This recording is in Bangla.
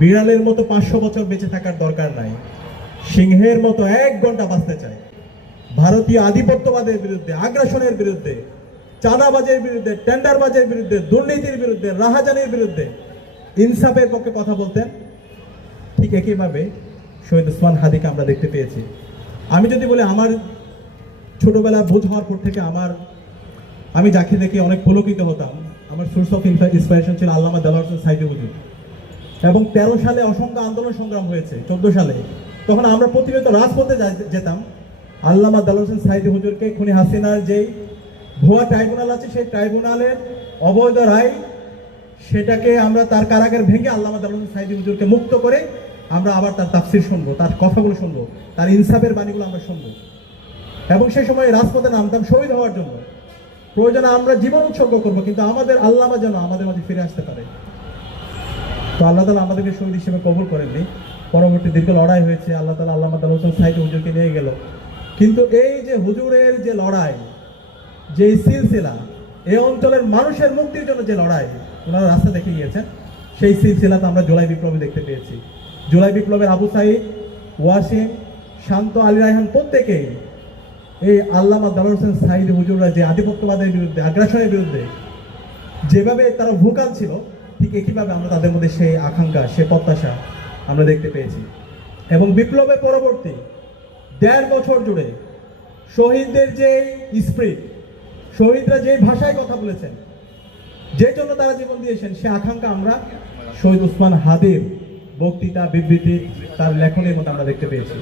বিড়ালের মতো 500 বছর বেঁচে থাকার দরকার নাই, সিংহের মতো 1 ঘন্টা বাঁচতে চায়। ভারতীয় আধিপত্যবাদের বিরুদ্ধে, আগ্রাসনের বিরুদ্ধে, চাঁদাবাজের বিরুদ্ধে, টেন্ডারবাজের বিরুদ্ধে, দুর্নীতির বিরুদ্ধে, রাহাজানির বিরুদ্ধে ইনসাফের পক্ষে কথা বলতেন। ঠিক একইভাবে শহীদ ওসমান হাদিকে আমরা দেখতে পেয়েছি। আমি যদি বলি, আমার ছোটবেলা বোঝ হওয়ার পর থেকে আমি যাকে দেখে অনেক পুলকিত হতাম। আমার সোর্স অফ ইন্সপিরেশন ছিল আল্লামা দেলোয়ার হোসেন সাইদি হুজুর। এবং 13 সালে অসংখ্য আন্দোলন সংগ্রাম হয়েছে, 14 সালে তখন আমরা প্রতিনিয়ত রাজপথে যেতাম। আল্লামা দেলোয়ার হোসেন সাইদি হুজুরকে খুনি হাসিনার যেই ভুয়া ট্রাইব্যুনাল আছে, সেই ট্রাইব্যুনালের অবৈধ রায়, সেটাকে আমরা তার কারাগার ভেঙে আল্লামা দেলোয়ার হোসেন সাইদি হুজুরকে মুক্ত করে আমরা আবার তার তাফসির শুনবো, তার কথাগুলো শুনবো, তার ইনসাফের বাণীগুলো আমরা শুনবো। এবং সেই সময় রাজপথে নামতাম শহীদ হওয়ার জন্য। প্রয়োজনে আমরা জীবন উৎসর্গ করবো, কিন্তু আমাদের আল্লামা যেন আমাদের মাঝে ফিরে আসতে পারে। তো আল্লাহ তাআলা আমাদেরকে শহীদ হিসেবে কবুল করেননি। পরবর্তী দীর্ঘ লড়াই হয়েছে, আল্লাহ তাআলা আল্লামা দেলোয়ার হোসেন সাইদি হুজুরকে নিয়ে গেল। কিন্তু এই যে হুজুরের যে লড়াই, যে সিলসিলা, এই অঞ্চলের মানুষের মুক্তির জন্য যে লড়াই ওনারা রাস্তা দেখে গিয়েছেন, সেই সিলসিলাতে আমরা জুলাই বিপ্লবে দেখতে পেয়েছি। জুলাই বিপ্লবের আবু সাঈদ, ওয়াসিম, শান্ত, আলী রায়হান প্রত্যেকেই এই আল্লামা দেলোয়ার হোসেন সাইদি হুজুররা যে আধিপত্যবাদের বিরুদ্ধে, আগ্রাসনের বিরুদ্ধে যেভাবে তারা ভোকাল ছিল, ঠিক একইভাবে আমরা তাদের মধ্যে সেই আকাঙ্ক্ষা, সে প্রত্যাশা আমরা দেখতে পেয়েছি। এবং বিপ্লবের পরবর্তী 1.5 বছর জুড়ে শহীদদের যে স্পিরিট, শহীদরা যে ভাষায় কথা বলেছেন, যে জন্য তারা জীবন দিয়েছেন, সে আকাঙ্ক্ষা আমরা শহীদ ওসমান হাদির বক্তৃতা, বিবৃতি, তার লেখনের মধ্যে আমরা দেখতে পেয়েছি।